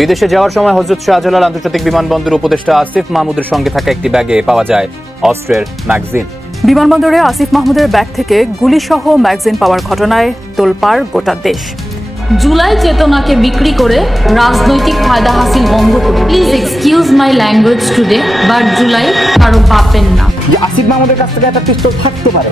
বিদেশে যাওয়ার সময় হযরত শাহজালাল আন্তর্জাতিক বিমানবন্দর উপদেষ্টা আসিফ মাহমুদের সঙ্গে থাকা একটি ব্যাগে পাওয়া যায় অস্ত্রের ম্যাগাজিন। বিমানবন্দরে আসিফ মাহমুদের ব্যাগ থেকে গুলিসহ ম্যাগাজিন পাওয়ার ঘটনায় তোলপাড় গোটা দেশ। জুলাই চেতনাকে বিক্রি করে রাজনৈতিক ফায়দা হাসিল বন্ধ করুন। Please excuse my language today, but July কারো বাপের না। যে আসিফ মাহমুদের কাছ থেকে একটা পিস্তল থাকতে পারে,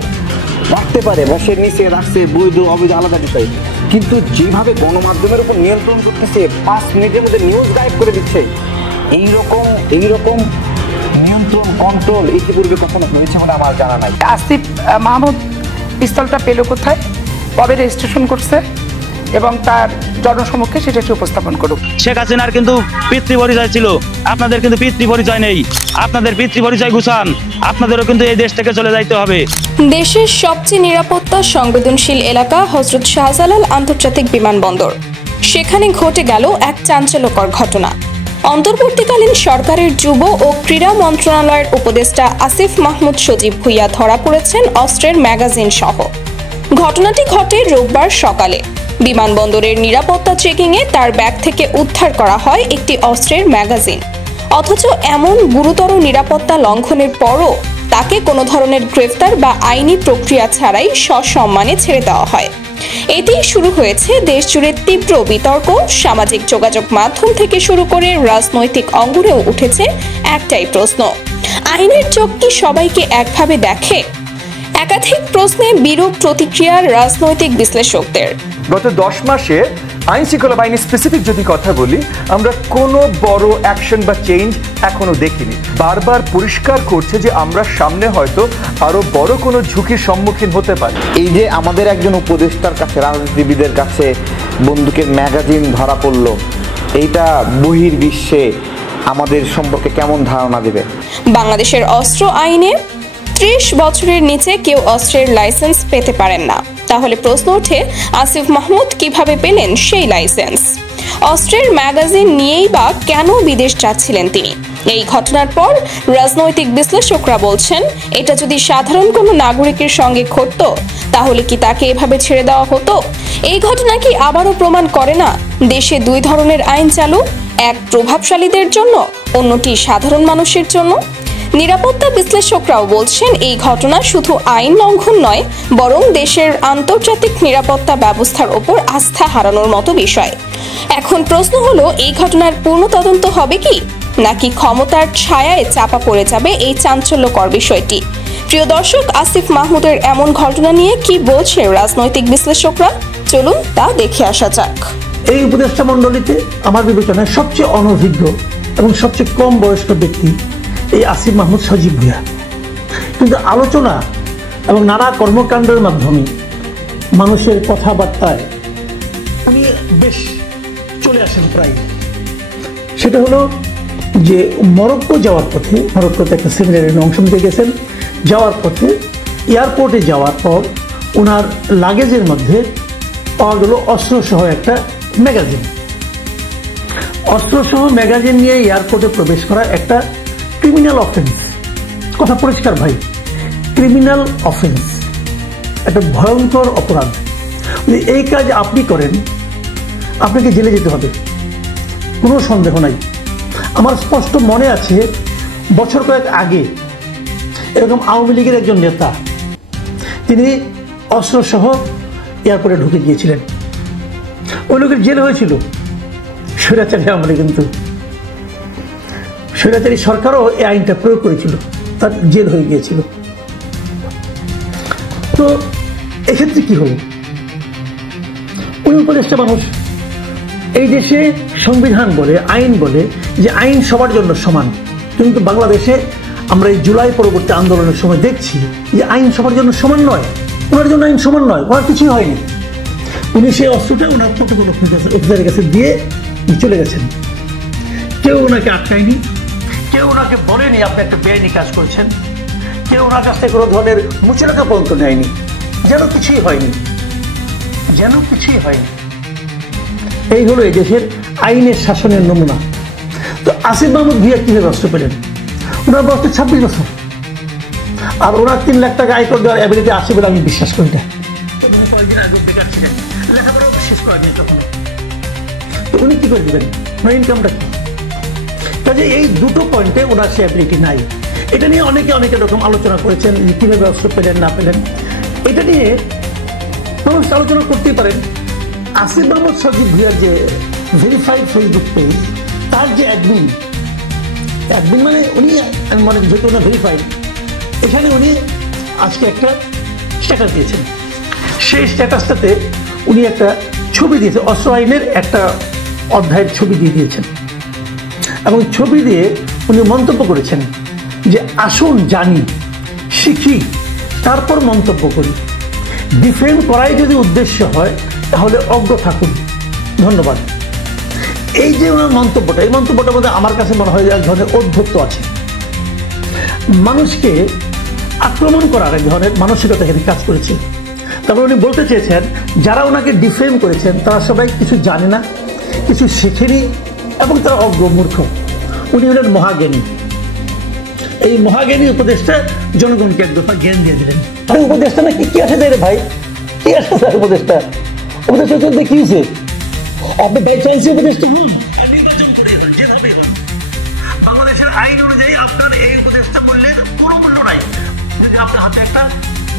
রাখতে পারে, বা সে নিচে রাখছে, বৈধ অবৈধ আলাদা বিষয়, কিন্তু যেভাবে গণমাধ্যমের উপর নিয়ন্ত্রণ করতেছে, 5 মিনিটের মধ্যে নিউজ গায়েব করে দিচ্ছে, এইরকম নিয়ন্ত্রণ কন্ট্রোল ইতিপূর্বে কখনো হয়েছে বলে আমার জানা নাই। আসিফ মাহমুদ পিস্তলটা পেল কোথায়, কবে রেজিস্ট্রেশন করছে এবং তার জনসমক্ষে সেটাকে উপস্থাপন করুক। শেখ হাসিনার কিন্তু পিতৃ পরিচয় ছিল, আপনাদের কিন্তু পিতৃ পরিচয় নেই। আপনাদের পিতৃ পরিচয় গুছান, আপনাদেরও কিন্তু এই দেশ থেকে চলে যাইতে হবে। দেশের সবচেয়ে নিরাপত্তা সংবেদনশীল এলাকা হযরত শাহজালাল আন্তর্জাতিক বিমানবন্দর। সেখানে ঘটে গেল এক চাঞ্চল্যকর ঘটনা। অন্তর্বর্তীকালীন সরকারের যুব ও ক্রীড়া মন্ত্রণালয়ের উপদেষ্টা আসিফ মাহমুদ সজীব ভুইয়া ধরা পড়েছেন অস্ত্রের ম্যাগাজিন সহ। ঘটনাটি ঘটে রোববার সকালে। বিমানবন্দরের নিরাপত্তা চেকিংয়ে তার ব্যাগ থেকে উদ্ধার করা হয় একটি অস্ত্রের ম্যাগাজিন। অথচ এমন গুরুতর নিরাপত্তা লঙ্ঘনের পরও তাকে কোনো ধরনের গ্রেফতার বা আইনি প্রক্রিয়া ছাড়াই সসম্মানে ছেড়ে দেওয়া হয়। এতেই শুরু হয়েছে দেশজুড়ে তীব্র বিতর্ক। সামাজিক যোগাযোগ মাধ্যম থেকে শুরু করে রাজনৈতিক অঙ্গনেও উঠেছে একটাই প্রশ্ন, আইনের চোখ কি সবাইকে একভাবে দেখে? একাধিক প্রশ্নে বিরূপ প্রতিক্রিয়ার রাজনৈতিক বিশ্লেষকদের। গত 10 মাসে আইন শৃঙ্খলা বাহিনী স্পেসিফিক যদি কথা বলি, আমরা কোনো বড় অ্যাকশন বা চেঞ্জ এখনো দেখিনি। বারবার পরিষ্কার করছে যে আমরা সামনে হয়তো আরো বড় কোনো ঝুঁকির সম্মুখীন হতে পারি। এই যে আমাদের একজন উপদেষ্টার কাছে, রাজনীতিবিদের কাছে বন্দুকের ম্যাগাজিন ধরা পড়লো, এইটা বহির্বিশ্বে আমাদের সম্পর্কে কেমন ধারণা দেবে? বাংলাদেশের অস্ত্র আইনে 30 বছরের নিচে কেউ অস্ত্রের লাইসেন্স পেতে পারেন না। তাহলে প্রশ্ন ওঠে, আসিফ মাহমুদ কিভাবে পেলেন সেই লাইসেন্স? অস্ত্রের ম্যাগাজিন নিয়েই বা কেন বিদেশ যাচ্ছিলেন তিনি? এই ঘটনার পর রাজনৈতিক বিশ্লেষকরা বলছেন, এটা যদি সাধারণ কোনো নাগরিকের সঙ্গে ঘটতো তাহলে কি তাকে এভাবে ছেড়ে দেওয়া হতো? এই ঘটনা কি আবারও প্রমাণ করে না দেশে 2 ধরনের আইন চালু, এক প্রভাবশালীদের জন্য, অন্যটি সাধারণ মানুষের জন্য? নিরাপত্তা বিশ্লেষকরাও বলছেন, এই ঘটনা শুধু আইন লঙ্ঘন নয়, বরং দেশের আন্তর্জাতিক নিরাপত্তা ব্যবস্থার ওপর আস্থা হারানোর মতো বিষয়। এখন প্রশ্ন হলো, এই ঘটনার পূর্ণ তদন্ত হবে কি, নাকি ক্ষমতার ছায়ায় চাপা পড়ে যাবে এই চাঞ্চল্যকর বিষয়টি? প্রিয় দর্শক, আসিফ মাহমুদের এমন ঘটনা নিয়ে কি বলছে রাজনৈতিক বিশ্লেষকরা, চলুন তা দেখে আসা যাক। এই উপদেষ্টা মণ্ডলীতে আমার বিবেচনায় সবচেয়ে অনভিজ্ঞ এবং সবচেয়ে কম বয়স্ক ব্যক্তি এই আসিফ মাহমুদ সজীব ভুইয়া। কিন্তু আলোচনা এবং নানা কর্মকাণ্ডের মাধ্যমে মানুষের কথাবার্তায় উনি বেশ চলে আসেন প্রায়। সেটা হলো যে মরক্কো যাওয়ার পথে, মরক্কোতে একটা সেমিনারের অংশ নিতে গেছেন, যাওয়ার পথে এয়ারপোর্টে যাওয়ার পর ওনার লাগেজের মধ্যে পাওয়া গেল অস্ত্রসহ একটা ম্যাগাজিন। অস্ত্রসহ ম্যাগাজিন নিয়ে এয়ারপোর্টে প্রবেশ করা একটা ক্রিমিনাল অফেন্স। কথা পরিষ্কার ভাই, ক্রিমিনাল অফেন্স, একটা ভয়ঙ্কর অপরাধ। এই কাজ আপনি করেন, আপনাকে জেলে যেতে হবে, কোনো সন্দেহ নাই। আমার স্পষ্ট মনে আছে, বছর কয়েক আগে এরকম আওয়ামী লীগের একজন নেতা, তিনি অস্ত্রসহ এয়ারপোর্টে ঢুকে গিয়েছিলেন। ওই লোকের জেল হয়েছিল, স্বৈরাচারী আমলে। কিন্তু স্বৈরাচারী সরকারও এই আইনটা প্রয়োগ করেছিল, তার জেল হয়ে গিয়েছিল। তো এক্ষেত্রে কি হল? উনি উপদেষ্টা মানুষ। এই দেশে সংবিধান বলে, আইন বলে যে আইন সবার জন্য সমান, কিন্তু বাংলাদেশে আমরা এই জুলাই পরবর্তী আন্দোলনের সময় দেখছি যে আইন সবার জন্য সমান নয়। ওনার জন্য আইন সমান নয়, ওনার কিছুই হয়নি। উনি সেই অস্ত্রটা ওনার প্রটোকল অফিসারের কাছে দিয়ে চলে গেছেন। কেউ ওনাকে আটকায়নি, কেউ ওনাকে বলেনি আপনি একটা বেআইনি কাজ করেছেন, কেউ ওনার কাছ থেকে কোনো ধরনের মুচলেখা পর্যন্ত নেয়নি, যেন কিছুই হয়নি, যেন কিছুই হয়নি। এই হলো এই দেশের আইনের শাসনের নমুনা। তো আসিফ মাহমুদ ভুইয়া কিভাবে অস্ত্র পেলেন? ওনার বয়স 26 বছর, আর ওনার 3 লাখ টাকা আয়কর দেওয়ার অ্যাবিলিটি আছে বলে আমি বিশ্বাস করি না। কয়েকদিন আগে বেকার ছিলেন, লেখাপড়া শেষ করেনি তখন, উনি কি করে দেবেন? ওনার ইনকামটা কি? কাজে এই দুটো পয়েন্টে ওনার সে অ্যাবিলিটি নাই। এটা নিয়ে অনেক রকম আলোচনা করেছেন, কিভাবে অস্ত্র পেলেন না পেলেন। এটা নিয়ে মানুষ আলোচনা করতেই পারেন। আসিফ মাহমুদ সজীব ভুঁইয়ার যে ভেরিফাইড ফেসবুক পেজ, তার যে অ্যাডমিন মানে উনি মানে যেহেতু ওনার ভেরিফাইড, এখানে উনি আজকে একটা স্ট্যাটাস দিয়েছেন। সেই স্ট্যাটাসটাতে উনি একটা ছবি দিয়েছেন, অস্ত্র আইনের একটা অধ্যায়ের ছবি দিয়ে দিয়েছেন এবং ছবি দিয়ে উনি মন্তব্য করেছেন যে আসুন জানি, শিখি, তারপর মন্তব্য করি। ডিফেন্ড করাই যদি উদ্দেশ্য হয় তাহলে অজ্ঞ থাকুন, ধন্যবাদ। এই যে ওনার মন্তব্যটা, এই মন্তব্যটার মধ্যে আমার কাছে মনে হয় এক ধরনের অদ্ভুত আছে। মানুষকে আক্রমণ করার এক ধরনের মানসিকতা এখানে কাজ করেছে। তারপর উনি বলতে চেয়েছেন যারা ওনাকে ডিফেম করেছেন তারা সবাই কিছু জানে না, কিছু শেখেনি এবং তারা অজ্ঞ, মূর্খ। উনি হলেন মহাজ্ঞানী। এই মহাজ্ঞানী উপদেশটা জনগণকে এক দফা জ্ঞান দিয়ে দিলেন। আর উপদেশটা না কি আসে দেয় রে ভাই, কি আসে তার উপদেশটা? উপদেশটা চলতে কি হয়েছে? আপনি বাই চান্সে উপদেশটা নির্বাচন করে যেভাবেই হন, বাংলাদেশের আইন অনুযায়ী আপনার এই উপদেশটা মূল্যের কোনো মূল্য নাই যদি আপনার হাতে একটা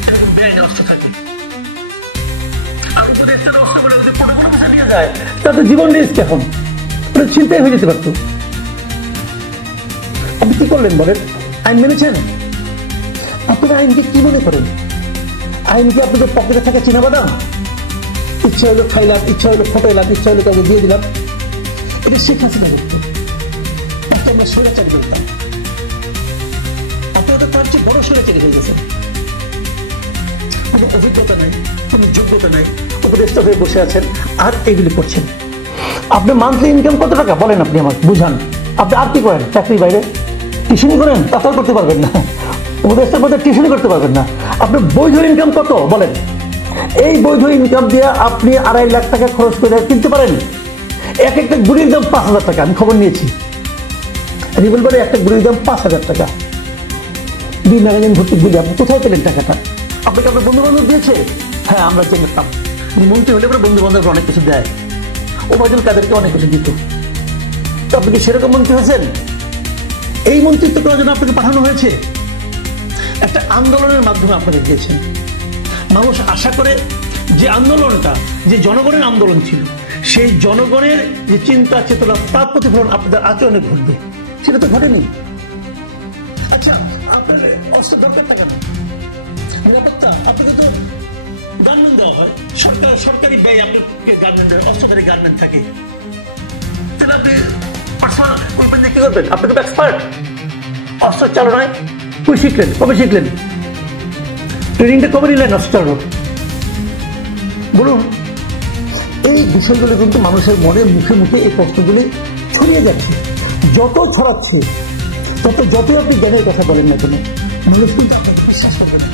এরকম বেআইনি অস্ত্র থাকে। আর উপদেশটা অস্ত্র বলে যদি কোনো কিছু নিয়ে যায় তাতে জীবন রিস্ক, এখন চিন্তাই হয়ে যেতে পারতো। আপনি কি করলেন বলেন? আইন মেনেছেন? আপনারা আইনকে কি মনে করেন? আইনকে আপনাদের পকেটে থাকা চিনাবাদাম, ইচ্ছা হলো খাইলাম, ইচ্ছা হলো ফটাইলাম, ইচ্ছা হলো কাউকে দিয়ে দিলাম। এটা শেখ হাসিনা করতো, তাকে আমরা স্বৈরাচারী বলতাম। আপনারা তো তার চেয়ে বড় স্বৈরাচারী হয়ে গেছেন। কোনো অভিজ্ঞতা নাই, কোনো যোগ্যতা নাই, উপদেষ্টা হয়ে বসে আছেন আর এগুলি করছেন। আপনার মান্থলি ইনকাম কত টাকা বলেন? আপনি আমাকে বুঝান। আপনি আর কি করেন? চাকরি বাইরে টিউশনি করেন? তাছাড়া করতে পারবেন না। উপদেষ্টার মধ্যে টিউশনি করতে পারবেন না। আপনার বৈধ ইনকাম কত বলেন? এই বৈধ ইনকাম দিয়ে আপনি 2.5 লাখ টাকা খরচ করে কিনতে পারেন এক একটা গুড়ির দাম 5,000 টাকা। আমি খবর নিয়েছি, রিভলভারে একটা গুড়ির দাম 5,000 টাকা। 2 ম্যাগাজিন ভর্তি গুলি। আপনি কোথায় পেলেন টাকাটা? আপনাকে আপনার বন্ধু বান্ধব দিয়েছে? হ্যাঁ, আমরা জেনেতাম। মন্ত্রী হলে পরে বন্ধু বান্ধব অনেক কিছু দেয়, ওবায়দুল কাদেরকে অনেক কিছু দিত। তো আপনি কি সেরকম মন্ত্রী হয়েছেন? এই মন্ত্রিত্ব করার জন্য আপনাকে পাঠানো হয়েছে। একটা আন্দোলনের মাধ্যমে আপনাকে দিয়েছেন। মানুষ আশা করে যে আন্দোলনটা, যে জনগণের আন্দোলন ছিল, সেই জনগণের যে চিন্তা চেতনা, তার প্রতিফলন আপনাদের আচরণে ঘটবে, সেটা তো ঘটেনি। আচ্ছা, আপনার অস্ত্র দরকারটা কেন? নিরাপত্তা আপনাকে তো গার্মেন্ট দেওয়া হয়, সরকারি ব্যয় আপনাকে গার্মেন্ট দেয়, অস্ত্রধারী গার্মেন্ট থাকে। তাহলে আপনি কি করবেন? আপনি তো এক্সপার্ট অস্ত্র চালনায়। কই শিখলেন? কবে শিখলেন? ট্রেনিংটা কবে নিলেন অস্ত্র চালানোর? বলুন। এই বিষয়গুলো কিন্তু মানুষের মনে, মুখে মুখে এই প্রশ্নগুলি ছড়িয়ে যাচ্ছে। যত ছড়াচ্ছে তত, যতই আপনি জ্ঞানের কথা বলেন না কেন, মানুষ কিন্তু আপনাকে বিশ্বাস করবে না।